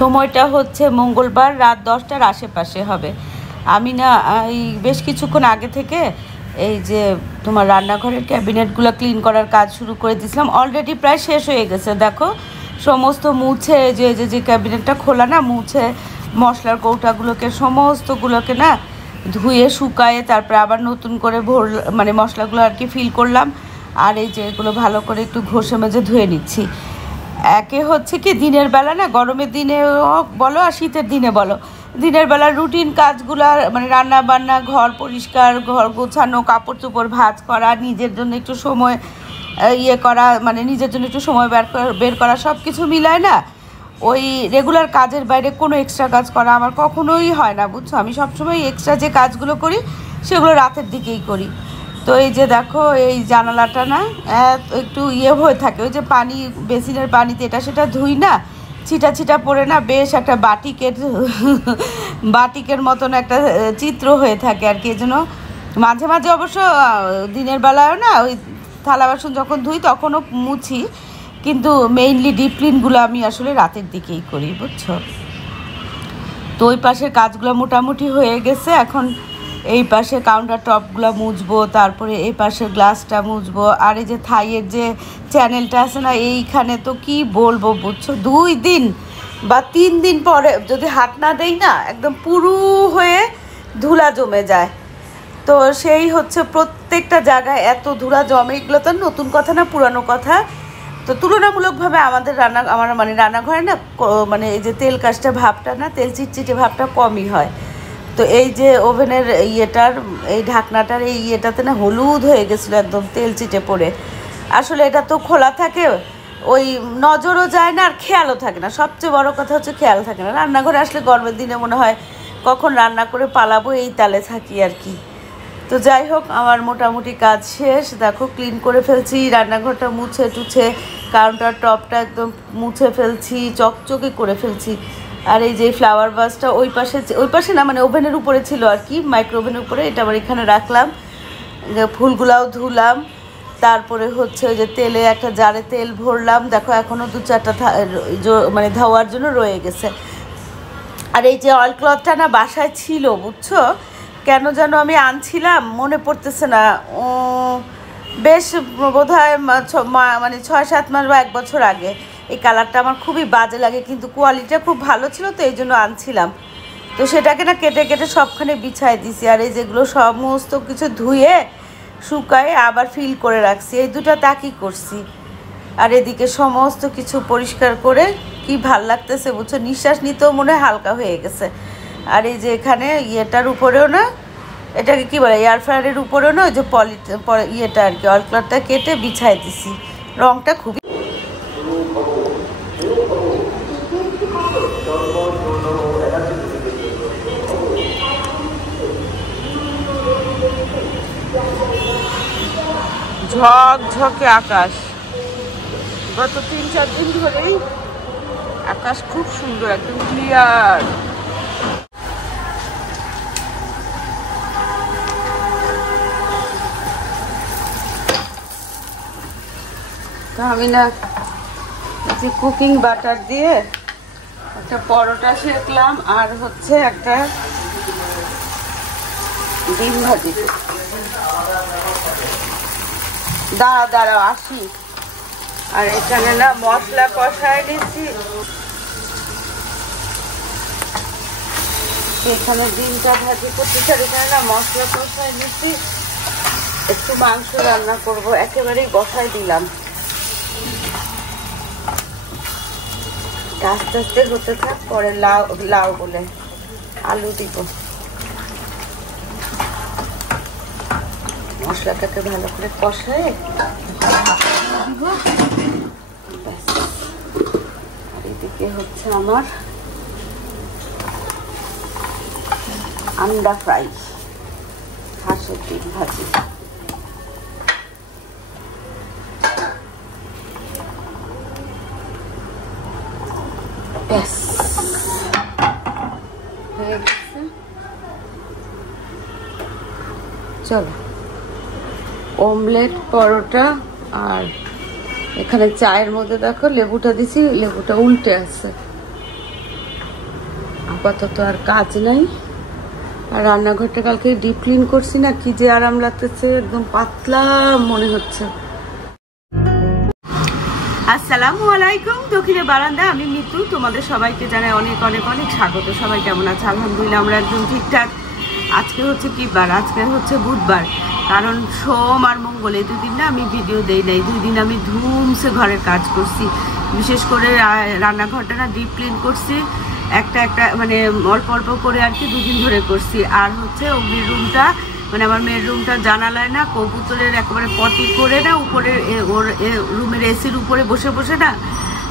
সময়টা হচ্ছে মঙ্গলবার রাত 10টার আশেপাশে হবে। আমি না এই বেশ কিছুক্ষণ আগে থেকে এই যে তোমার রান্নাঘরের ক্যাবিনেটগুলো ক্লিন করার কাজ শুরু করে দিয়েছিলাম। অলরেডি প্রায় শেষ হয়ে গেছে। দেখো সমস্ত মুছে যে যে যে ক্যাবিনেটটা খোলা না, মুছে মশলার কৌটাগুলোকে সমস্তগুলোকে না ধুয়ে শুকায়ে তারপরে আবার নতুন করে মানে মশলাগুলো আর কি ফিল করলাম। আর এই যে এগুলো ভালো করে একটু ঘষে মেজে ধুয়ে নিচ্ছি। একে হচ্ছে কি দিনের বেলা না, গরমের দিনে বলো আর শীতের দিনে বলো, দিনের বেলা রুটিন কাজগুলো মানে রান্না বান্না, ঘর পরিষ্কার, ঘর গোছানো, কাপড় চোপড় ভাঁজ করা, নিজের জন্য একটু সময় ইয়ে করা, মানে নিজের জন্য একটু সময় বের করা, সব কিছু মিলায় না ওই রেগুলার কাজের বাইরে কোনো এক্সট্রা কাজ করা আমার কখনোই হয় না, বুঝছো। আমি সবসময় এক্সট্রা যে কাজগুলো করি সেগুলো রাতের দিকেই করি। তো এই যে দেখো এই জানালাটা না একটু ইয়ে হয়ে থাকে, ওই যে পানি বেসিনের পানিতে এটা সেটা ধুই না, ছিটা ছিটা পড়ে না বেশ একটা বাটিকের মতন একটা চিত্র হয়ে থাকে আর কি। এই জন্য মাঝে মাঝে অবশ্য দিনের বেলায়ও না ওই থালা বাসন যখন ধুই তখনও মুছি, কিন্তু মেইনলি ডিপ ক্লিনগুলো আমি আসলে রাতের দিকেই করি, বুঝছো। তো ওই পাশের কাজগুলো মোটামুটি হয়ে গেছে। এখন এই পাশে কাউন্টার টপগুলো মুছবো, তারপরে এই পাশে গ্লাসটা মুছবো। আর এই যে থাইয়ের যে চ্যানেলটা আছে না, এইখানে তো কি বলবো বুঝছো, 2 দিন বা 3 দিন পরে যদি হাত না দেই না একদম পুরু হয়ে ধুলা জমে যায়। তো সেই হচ্ছে প্রত্যেকটা জায়গায় এত ধুলা জমে, এগুলো তো নতুন কথা না, পুরানো কথা। তো তুলনামূলকভাবে আমার মানে রান্নাঘরে না মানে এই যে তেল কাজটা ভাবটা না, তেল চিটচিটে ভাবটা কমই হয়। তো এই যে ওভেনের ইয়েটার এই ঢাকনাটার এই ইয়েটাতে না হলুদ হয়ে গেছিলো একদম তেল চিটে পড়ে। আসলে এটা তো খোলা থাকে, ওই নজরও যায় না আর খেয়ালও থাকে না। সবচেয়ে বড় কথা হচ্ছে খেয়াল থাকে না। রান্নাঘরে আসলে গরমের দিনে মনে হয় কখন রান্না করে পালাবো এই তালে থাকি আর কি। তো যাই হোক আমার মোটামুটি কাজ শেষ। দেখো ক্লিন করে ফেলছি, রান্নাঘরটা মুছে টুছে কাউন্টার টপটা একদম মুছে ফেলছি, চকচকে করে ফেলছি। আর এই যে ফ্লাওয়ার ভাসটা ওই পাশে না, মানে ওভেনের উপরে ছিল আর কি, মাইক্রো ওভেনের উপরে, এটা আবার এখানে রাখলাম। ফুলগুলাও ধুলাম, তারপরে হচ্ছে ওই যে তেলে একটা জারে তেল ভরলাম। দেখো এখনও 2-4টা মানে ধোয়ার জন্য রয়ে গেছে। আর এই যে অয়েল ক্লথটা না বাসায় ছিল, বুঝছো, কেন যেন আমি আনছিলাম মনে পড়তেছে না, বেশ বোধ হয় মানে 6-7 মাস বা 1 বছর আগে। এই কালারটা আমার খুবই বাজে লাগে, কিন্তু কোয়ালিটিটা খুব ভালো ছিল, তো এই জন্য আনছিলাম। তো সেটাকে না কেটে কেটে সবখানে বিছাই দিছি। আর এই যেগুলো সমস্ত কিছু ধুয়ে শুকায়ে আবার ফিল করে রাখছি, এই 2টা তাকই করছি। আর এদিকে সমস্ত কিছু পরিষ্কার করে কি ভাল লাগতেছে বুঝছো, নিঃশ্বাস নিতেও মনে হয় হালকা হয়ে গেছে। আর এই যে এখানে ইয়েটার উপরেও না, এটাকে কি বলে, এয়ার ফ্রায়ারের উপরেও না ওই যে ইয়েটা আর কি অয়েল ক্লথটা কেটে বিছাই দিছি। রংটা খুবই ঝকঝকে আকাশ। গত 3-4 দিন ধরেই আকাশ খুব সুন্দর, একদম ক্লিয়ার। তো আমি না যে কুকিং বাটার দিয়ে একটা পরোটা সেঁকলাম, আর হচ্ছে একটা ডিম ভাজি। দাঁড়াও আসি। আর এখানে না মশলা কষায় নিচ্ছি, এখানে ডিমটা ভাজি করতেছি। আর এখানে না মশলা কষায় নিচ্ছি, একটু মাংস রান্না করব, একেবারেই বসাই দিলাম। আস্তে আস্তে হতে থাক, পরে লাউ বলে আলু দিব। মশলাটাকে ভালো করে কষায় দিব। আর এদিকে হচ্ছে আমার আন্ডা ফ্রাই, হাঁসের ডিম ভাজি। ব্যাস হয়ে গেছে। চলো অমলেট, পরোটা, আর এখানে চায়ের মধ্যে দেখো লেবুটা দিছি, লেবুটা উল্টে আছে। আপাতত আর কাজ নাই। আর রান্নাঘরটা কালকে ডিপ ক্লিন করছি না, কি যে আরাম লাগতেছে, একদম পাতলা মনে হচ্ছে। আসসালামু আলাইকুম, দক্ষিণে বারান্দা, আমি মিতু। তোমাদের সবাইকে জানাই অনেক অনেক অনেক স্বাগত। সবাই কেমন আছে? আলহামদুলিল্লাহ আমরা একদম ঠিকঠাক। আজকে হচ্ছে কি বার? আজকে হচ্ছে বুধবার। কারণ সোম আর মঙ্গল এই দুদিন না আমি ভিডিও দেই নাই। 2 দিন আমি ধুমসে ঘরের কাজ করছি, বিশেষ করে রান্নাঘরটা না ডিপ ক্লিন করছি। একটা মানে অল্প অল্প করে আর কি 2 দিন ধরে করছি। আর হচ্ছে অগ্নির রুমটা, মানে আমার মেয়ের রুমটা জানালায় না কবুতরের একেবারে পটি করে না উপরে ওর রুমের এসির উপরে বসে বসে না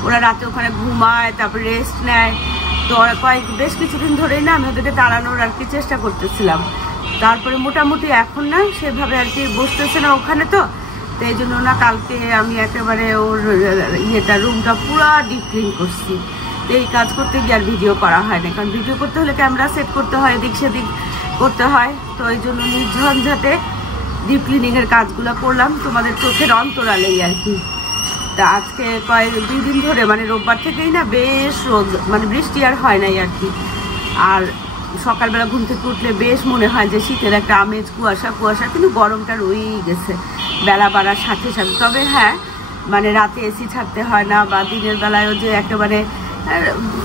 ওরা রাতে ওখানে ঘুমায়, তারপরে রেস্ট নেয়। তো বেশ কিছুদিন ধরেই না আমি ওদেরকে তাড়ানোর আর কি চেষ্টা করতেছিলাম। তারপরে মোটামুটি এখন না সেভাবে আর কি বসতেছে না ওখানে। তো এই জন্য না কালকে আমি একেবারে ওর রুমটা পুরা ডিপ ক্লিন করছি। এই কাজ করতে গিয়ে আর ভিডিও করা হয় না, কারণ ভিডিও করতে হলে ক্যামেরা সেট করতে হয়, এদিক সেদিক করতে হয়। তো এই জন্য নির্ঝঞ্ঝাটে ডিপ ক্লিনিংয়ের কাজগুলো করলাম তোমাদের চোখের অন্তরালেই আর কি। তা আজকে 2 দিন ধরে মানে রোববার থেকেই না বেশ রোদ, মানে বৃষ্টি আর হয় নাই আর কি। আর সকালবেলা ঘুম থেকে উঠলে বেশ মনে হয় যে শীতের একটা আমেজ, কুয়াশা কুয়াশা, কিন্তু গরমটা রয়েই গেছে বেলা বাড়ার সাথে সাথে। তবে হ্যাঁ, মানে রাতে এসি ছাড়তে হয় না, বা দিনের বেলায়ও যে একেবারে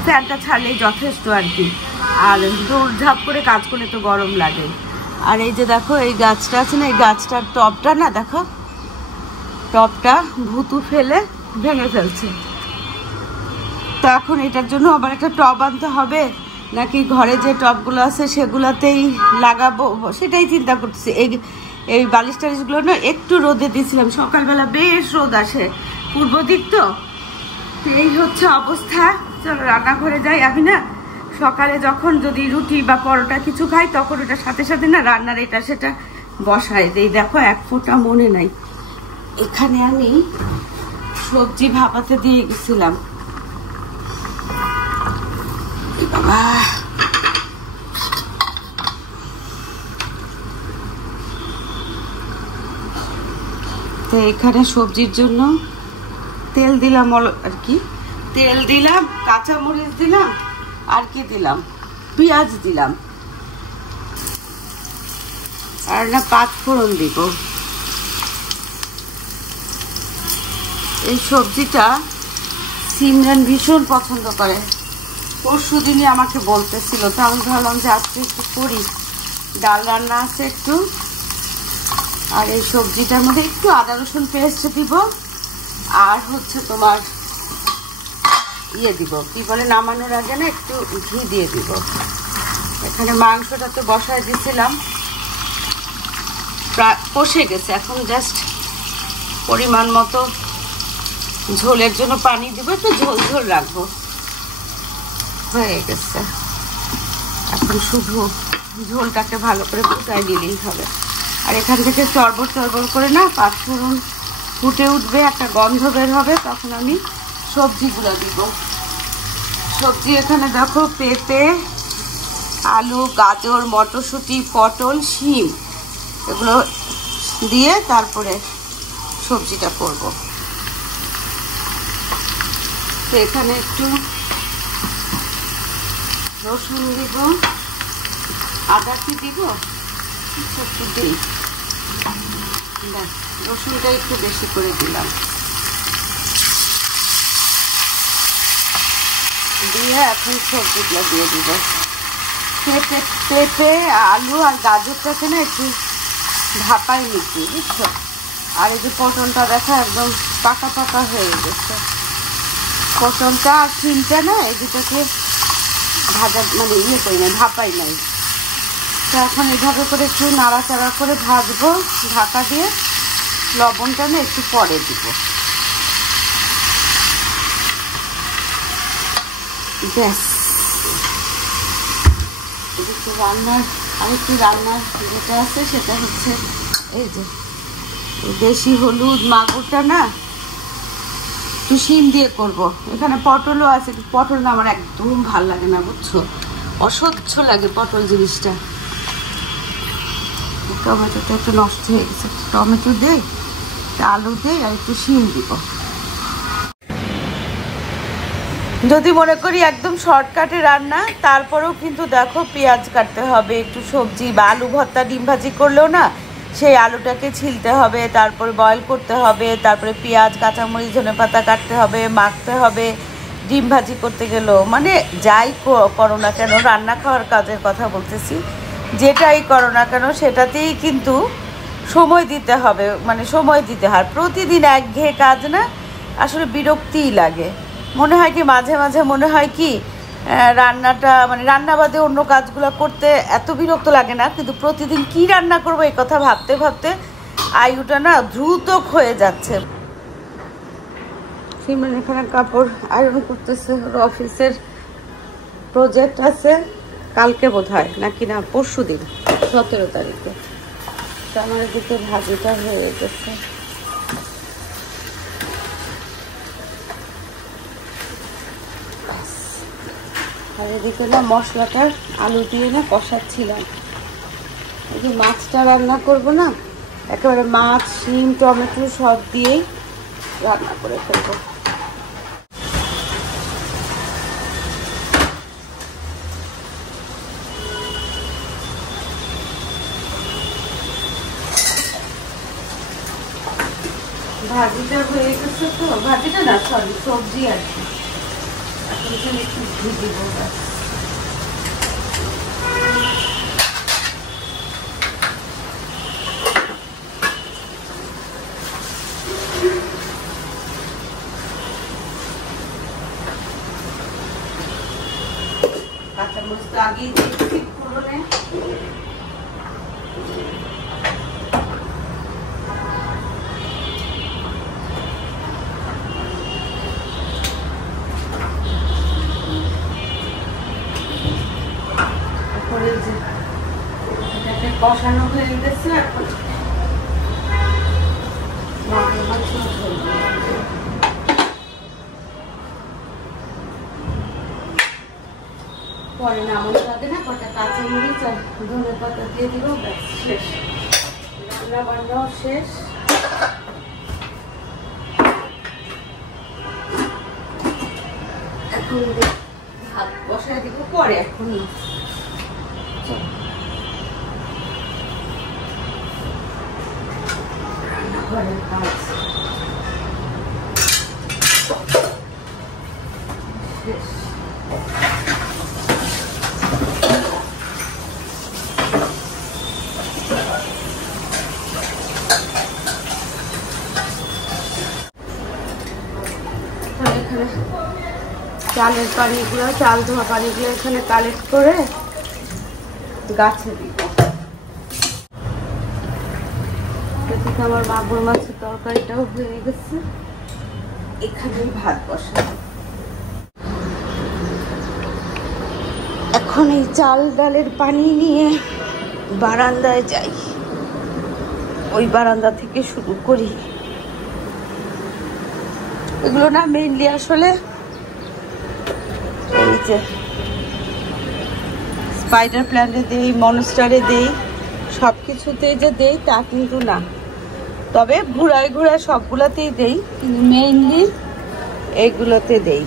ফ্যানটা ছাড়লেই যথেষ্ট আর কি। আর দৌড়ঝাঁপ করে কাজ করলে তো গরম লাগে। আর এই যে দেখো এই গাছটা আছে না, এই গাছটার টবটা না দেখো, টবটা ভুতু ফেলে ভেঙে ফেলছে। তো এখন এটার জন্য আবার একটা টব আনতে হবে, নাকি ঘরে যে টবগুলো আছে সেগুলোতেই লাগাবো সেটাই চিন্তা করতেছি। এই বালিশ টালিশগুলো না একটু রোদে দিয়েছিলাম, সকালবেলা বেশ রোদ আসে পূর্ব দিক। তো এই হচ্ছে অবস্থা। চলো রান্নাঘরে যাই। আমি না সকালে যখন যদি রুটি বা পরোটা কিছু খাই তখন ওটার সাথে সাথে না রান্নার এটা সেটা বসাই দেই। দেখো 1 ফোঁটা মনে নাই। এখানে আমি সবজি ভাপাতে দিয়ে গেছিলাম। বাবা, তো এখানে সবজির জন্য তেল দিলাম আর কি, তেল দিলাম, কাঁচামরিচ দিলাম, আর কি দিলাম, পেঁয়াজ দিলাম, আর না 5 ফোড়ন দিব। এই সবজিটা সিমরান ভীষণ পছন্দ করে, পরশু দিনই আমাকে বলতেছিল। তো আমি ভাবলাম যে আজকে একটু করি, ডাল রান্না আছে একটু, আর এই সবজিটার মধ্যে একটু আদা রসুন পেস্ট দিব, আর হচ্ছে তোমার দিব কি বলে, নামানোর আগে না একটু ঘি দিয়ে দিব। এখানে মাংসটা তো বসায় দিয়েছিলাম, প্রায় কষে গেছে। এখন জাস্ট পরিমাণ মতো ঝোলের জন্য পানি দিব, একটু ঝোল ঝোল রাখবো। হয়ে গেছে, এখন শুধু ঝোলটাকে ভালো করে ফুটায় দিলেই হবে। আর এখান থেকে চড়বড় চড়বড় করে না 5 ফোড়ন ফুটে উঠবে, একটা গন্ধ বের হবে, তখন আমি সবজিগুলো দিব। সবজি এখানে দেখো পেঁপে, আলু, গাজর, মটরশুঁটি, পটল, শিম, এগুলো দিয়ে তারপরে সবজিটা করব। তো এখানে একটু রসুন দিব, আদা কি দিব, একটু দিই, রসুনটা একটু বেশি করে দিলাম, দিয়ে এখন সবজিগুলো দিয়ে দিব। পেঁপে, আলু আর গাজরটাকে না একটু ভাপাই নিচ্ছি, বুঝছো। আর এই যে পটলটা দেখো একদম পাকা পাকা হয়ে গেছে। পটলটা আর শিমটা না এই দুটোকে ভাজা মানে করি নাই, ভাপাই নাই। তো এখন এইভাবে করে একটু নাড়াচাড়া করে ভাজবো ঢাকা দিয়ে। লবণটা না একটু পরে দিব, ব্যাস। এদিকে আরেকটু রান্নার যেটা আছে সেটা হচ্ছে এই যে দেশি হলুদ মাগুরটা না একটু শিম দিয়ে করব। এখানে পটলও আছে, পটল না আমার একদম ভাল লাগে না, বুঝছো, অসহ্য লাগে পটল জিনিসটা। টমেটোটা একটু নষ্ট হয়ে গেছে, টমেটো দেই, আলু দেই, আর একটু শিম দিব। যদি মনে করি একদম শর্টকাটে রান্না, তারপরেও কিন্তু দেখো পেঁয়াজ কাটতে হবে, একটু সবজি বা আলু ভর্তা ডিম ভাজি করলেও না সেই আলুটাকে ছিলতে হবে, তারপরে বয়েল করতে হবে, তারপরে পেঁয়াজ কাঁচামরিচ ধনেপাতা কাটতে হবে, মাখতে হবে। ডিম ভাজি করতে গেলেও মানে যাই করো না কেন, রান্না খাওয়ার কাজের কথা বলতেছি, যেটাই করো না কেন সেটাতেই কিন্তু সময় দিতে হবে, মানে সময় দিতে হয়। প্রতিদিন একঘেয়ে কাজ না, আসলে বিরক্তিই লাগে। মনে হয় কি মাঝে মাঝে মনে হয় কি রান্নাটা মানে রান্না বাদে অন্য কাজগুলো করতে এত বিরক্ত লাগে না, কিন্তু প্রতিদিন কি রান্না করবো এই কথা ভাবতে ভাবতে আয়ুটা না দ্রুত হয়ে যাচ্ছে। সিমরান এখানে কাপড় আয়রন করতেছে, ওর অফিসের প্রজেক্ট আছে কালকে বোধহয়, নাকি না পরশু দিন 17 তারিখে। তো আমার এদিকে ভাজিটা হয়ে গেছে। আর এদিকে না মশলাটা আলু দিয়ে না কষাচ্ছিলাম। এই যে মাছটা রান্না করবো না, একেবারে মাছ শিম টমেটো সব দিয়েই রান্না করে ফেলবো। ভাজিটা হয়ে গেছে, তো ভাজিটা না সরি সবজি আর কি, এখন এখানে একটু ঘি দিব। কাঁচামরিচ তো আগেই দিয়েছি ফোড়নে। কষানো হয়ে গেছে, এখন পরে নামানোর আগে না কটা কাঁচামরিচ আর ধনেপাতা দিয়ে দিব, ব্যাস শেষ, রান্না বান্নাও শেষ। এখন ভাত বসায় দিব পরে, এখন ঘরের কাজ শেষ। এখানে চালের পানিগুলো, চাল ধোয়া পানিগুলো এখানে কালেক্ট করে গাছে দিব। এদিকে আমার মাগুর মাছের তরকারিটাও হয়ে গেছে, এখানেই ভাত বসা। এখন এই চাল ডালের পানি নিয়ে বারান্দায় যাই, ওই বারান্দা থেকে শুরু করি। এগুলো না মেইনলি আসলে এই যে স্পাইডার প্ল্যান্টে দেই, মনস্টারে দেই, সব কিছুতেই যে দেই তা কিন্তু না, তবে ঘুরায় ঘুরায় সবগুলোতেই দেই, কিন্তু মেইনলি এইগুলোতে দেই।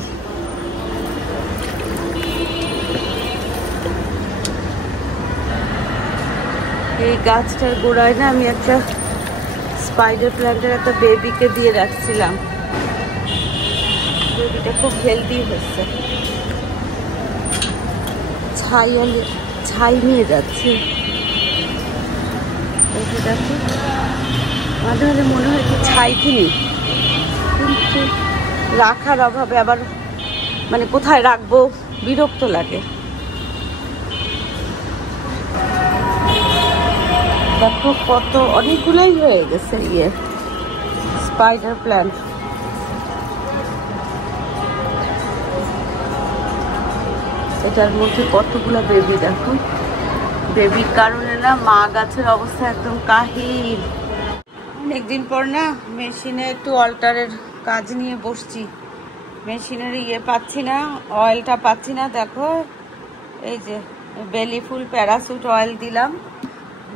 এই গাছটার গোড়ায় না আমি একটা স্পাইডার প্ল্যান্টের একটা বেবিকে দিয়ে রাখছিলাম, বেবিটা খুব হেলদি হচ্ছে, ছাই নিয়ে যাচ্ছে। দেখো মাঝে মাঝে মনে হয় ছাই কিনি, কিন্তু রাখার অভাবে আবার মানে কোথায় রাখবো বিরক্ত লাগে। দেখো কত অনেকগুলাই হয়ে গেছে ইয়ে স্পাইডার প্ল্যান্ট। এটার মধ্যে কতগুলো বেবি, দেখো বেবির কারণে না মা গাছের অবস্থা একদম কাহিল। অনেকদিন পর না মেশিনে একটু অল্টারের কাজ নিয়ে বসছি, মেশিনের ইয়ে পাচ্ছি না, অয়েলটা পাচ্ছি না। দেখো এই যে বেলি ফুল প্যারাসুট অয়েল দিলাম,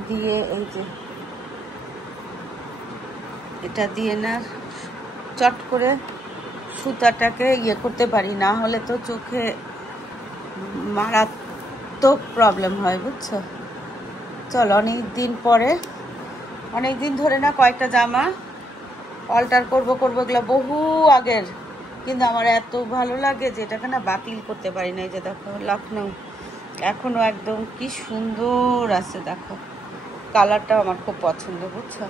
দিয়ে এই যে এটা দিয়ে না চট করে সুতাটাকে ইয়ে করতে পারি, না হলে তো চোখে মারাত্মক প্রবলেম হয়, বুঝছো। চলো, অনেক দিন ধরে না কয়েকটা জামা অল্টার করবো এগুলো বহু আগের, কিন্তু আমার এত ভালো লাগে যে এটাকে না বাতিল করতে পারি না। এই যে দেখো লখনৌ এখনো একদম কি সুন্দর আছে, দেখো কালারটাও আমার খুব পছন্দ, বুঝছো।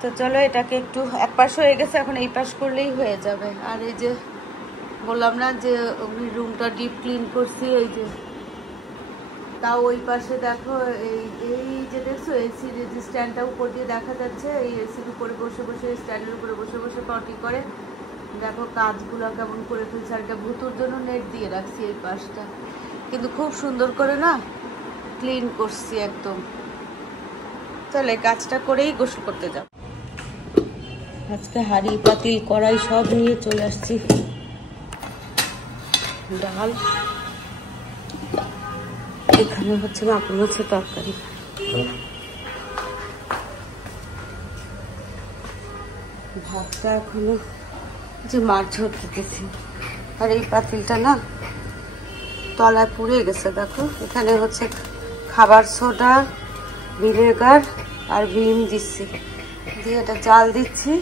তো চলো, এটাকে একটু এক পাশ হয়ে গেছে, এখন এই পাশ করলেই হয়ে যাবে। আর এই যে বললাম না যে রুমটা ডিপ ক্লিন করছি, এই যে তাও ওই পাশে দেখো এই যে দেখছো এসি যে স্ট্যান্ডটা উপর দিয়ে দেখা যাচ্ছে, এই এসির উপরে বসে বসে, স্ট্যান্ডের উপরে বসে বসে পটি করে। দেখো কাজগুলো কেমন করে ফেলছে। আর এটা ভুতুর জন্য নেট দিয়ে রাখছি এই পাশটা, কিন্তু খুব সুন্দর করে না ক্লিন করছি একদম। চলো, এই কাজটা করেই গোসল করতে যাব। আজকে হাঁড়ি পাতিল কড়াই সব নিয়ে চলে আসছি। ডাল, এখানে হচ্ছে মাগুর মাছের তরকারি। ভাতটা এখনো যে মাছ ঝরতেছি। আর এই পাতিলটা না তলায় পুড়ে গেছে, দেখো। এখানে হচ্ছে খাবার সোডা, ভিনেগার আর ভিম দিচ্ছি, দিয়ে এটা জাল দিচ্ছি।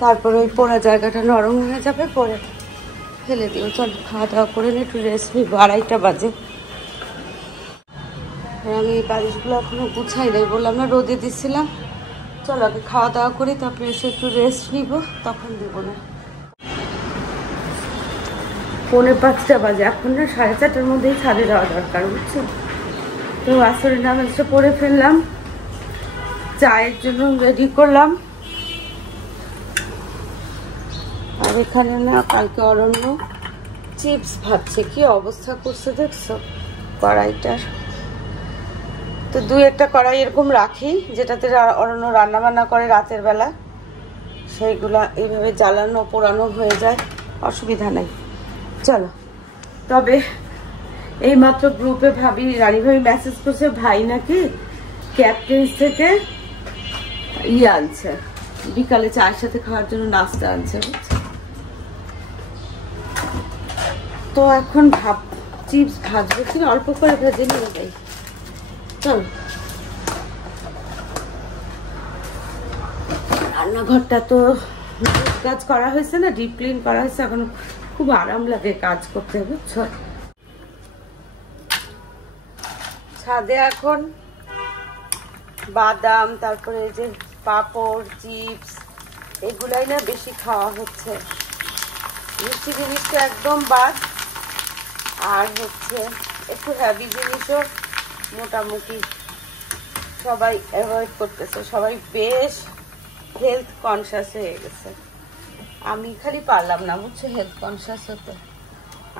তারপরে ওই পোড়া জায়গাটা নরম হয়ে যাবে, পরে ফেলে দিও। চল, খাওয়া দাওয়া করে একটু রেস্ট নিব, 2:30 বাজে। আমি এই বালিশগুলো এখনো গুছাই নাই, বললাম না রোদে দিচ্ছিলাম। চলো আগে খাওয়া দাওয়া করি, তারপরে এসে একটু রেস্ট নিব, তখন দিব না। 4:45 বাজে, এখন না 4:30টার মধ্যেই ছাদে যাওয়া দরকার, বুঝছো। তো আসরের নামাজটা পড়ে ফেললাম, চায়ের জন্য রেডি করলাম। আর এখানে না কালকে অরণ্য চিপস ভাজছে, কি অবস্থা করছে দেখছো কড়াইটার। তো 2-1টা কড়াই এরকম রাখি, যেটাতে অরণ্য রান্না বান্না করে রাতের বেলা, সেইগুলা এইভাবে জ্বালানো পোড়ানো হয়ে যায়, অসুবিধা নাই। চলো, তবে এই মাত্র গ্রুপে রানী ভাবি মেসেজ করছে, ভাই নাকি ক্যাপ্টেন্স থেকে আনছে, বিকালে চায়ের সাথে খাওয়ার জন্য নাস্তা আনছে, বুঝছো। তো এখন চিপস ভাজবো কি অল্প করে ভেজে নিয়ে যাই। চল, রান্নাঘরটা তো কাজ করা হয়েছে না, ডিপ ক্লিন করা হয়েছে, এখন খুব আরাম লাগে কাজ করতে, বুঝছো। ছাদে এখন বাদাম, তারপরে এই যে পাঁপড়, চিপস, এগুলাই না বেশি খাওয়া হচ্ছে। মিষ্টি জিনিসটা একদম বাদ। আর হচ্ছে একটু হেভি জিনিসও মোটামুটি সবাই অ্যাভয়েড করতেছে, সবাই বেশ হেলথ কনসিয়াস হয়ে গেছে। আমি খালি পারলাম না, বুঝছো, হেলথ কনসিয়াস হতে।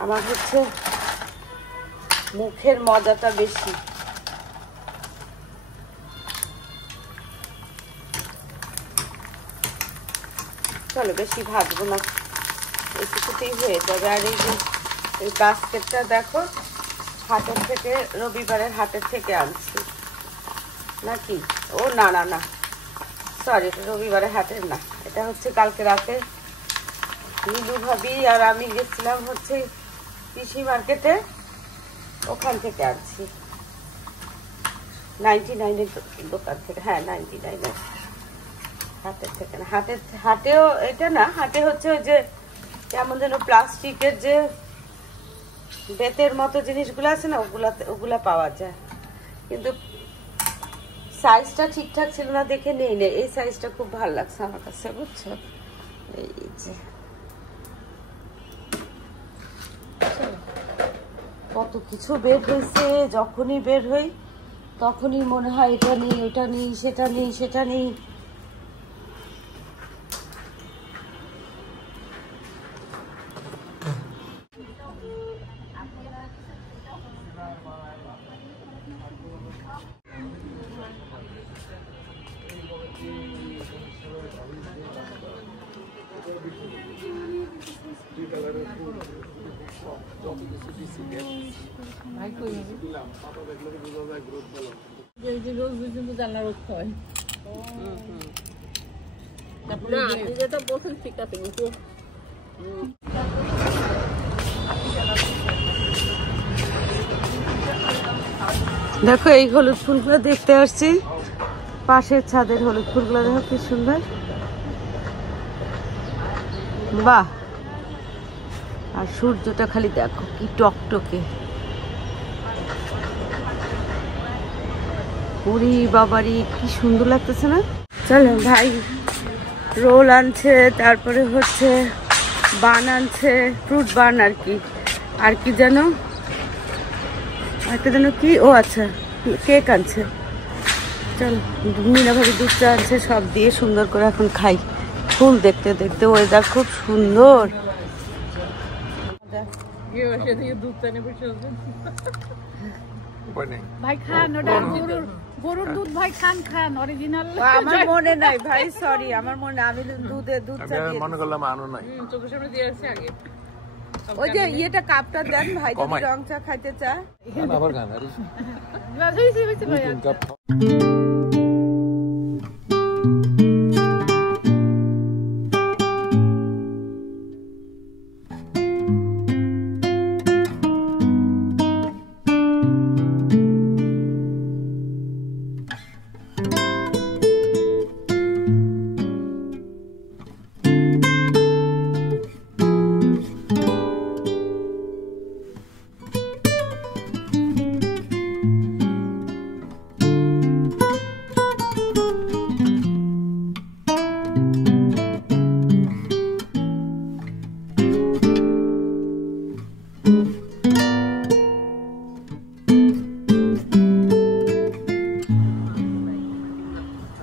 আমার হচ্ছে মুখের মজাটা বেশি। চলো, বেশি ভাজবো না, কিছুতেই হয়ে যাবে। আর এই যে এই বাস্কেটটা দেখো, হাটের থেকে, রবিবারের হাটের থেকে আনছি নাকি, ও না না না সরি, এটা রবিবারের হাটের না, এটা হচ্ছে কালকে রাতে নীলু ভাবি আর আমি গেছিলাম হচ্ছে কৃষি মার্কেটে, ওখান থেকে আনছি 99-এর দোকান থেকে। হ্যাঁ, 99-এর হাটের থেকে না, হাটেও এটা না, হাটে হচ্ছে ওই যে কেমন যেন প্লাস্টিকের যে বেতের মতো জিনিসগুলো আছে না, ওগুলা পাওয়া যায়, কিন্তু সাইজটা ঠিকঠাক ছিল না দেখে নেই না। এই সাইজটা খুব ভালো লাগছে আমার কাছে, বুঝছো। এই যে কত কিছু বের হয়েছে, যখনই বের হই তখনই মনে হয় এটা নেই, ওটা নেই, সেটা নেই, সেটা নেই। দেখো এই হলুদ ফুলগুলো দেখতে আসছি, পাশের ছাদের হলুদ ফুলগুলো দেখো কি সুন্দর, বাহ। আর সূর্যটা খালি দেখো কি টকটকে, ওরে বাবারি কি সুন্দর লাগতেছে না। চলো ভাই রোল আনছে, তারপরে হচ্ছে বান আনছে, ফ্রুট বান আর কি যেন একটা যেন কি, ও আচ্ছা কেক আনছে। চল মিনা ভাবি দুধ চা আনছে, সব দিয়ে সুন্দর করে এখন খাই। ফুল দেখতে দেখতে ওয়েদার খুব সুন্দর। ভাই খান, ওটা গরুর দুধ ভাই, খান অরিজিনাল। আমার মনে নাই ভাই, সরি আমার মনে, আমি দুধ চা মনে করলাম আনো নাই, চোখের সামনে দিয়ে আসছে আগে। ওই যে ইয়েটা কাপটা দেন ভাই, যদি রং চা খাইতে চা। আবার গান আর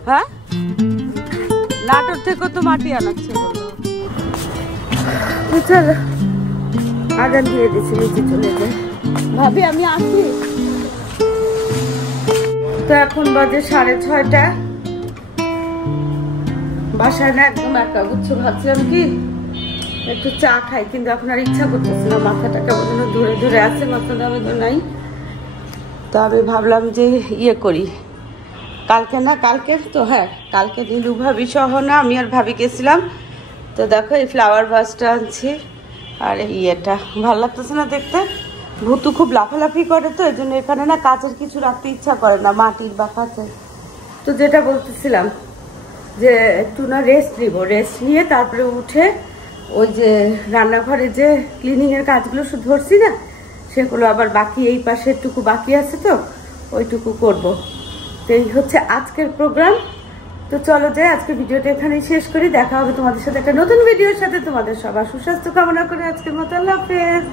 হ্যাঁ, নাটোর থেকে তো মাটি আনাচ্ছে, চলো আগান দিয়ে দিচ্ছি, নিচে চলে যায়। ভাবি আমি আসি। তো এখন বাজে 6:30, বাসায় না একদম একা, বুঝছো, ভাবছিলাম কি একটু চা খাই, কিন্তু এখন আর ইচ্ছা করতেছে না, মাথাটা কেমন যেন ধরে ধরে আছে, মাথা দামে তো নাই। তো আমি ভাবলাম যে ইয়ে করি, কালকে তো, হ্যাঁ কালকে নীলু ভাবি সহ না আমি আর ভাবি গেছিলাম। তো দেখো এই ফ্লাওয়ার ভাসটা আনছি, আর ইয়েটা ভালো লাগতেছে না দেখতে, ভুতু খুব লাফালাফি করে, তো এই জন্য এখানে না কাচের কিছু রাখতে ইচ্ছা করে না, মাটির বা কাচের। তো যেটা বলতেছিলাম যে একটু না রেস্ট নিব, রেস্ট নিয়ে তারপরে উঠে ওই যে রান্নাঘরে যে ক্লিনিংয়ের কাজগুলো শুধু ধরছি না, সেগুলো আবার বাকি, এই পাশে একটুকু বাকি আছে, তো ওইটুকু করবো। তো এই হচ্ছে আজকের প্রোগ্রাম। তো চলো যাই, আজকের ভিডিওটা এখানেই শেষ করি, দেখা হবে তোমাদের সাথে একটা নতুন ভিডিওর সাথে। তোমাদের সবার সুস্বাস্থ্য কামনা করে আজকের মতো আল্লাহ হাফেজ।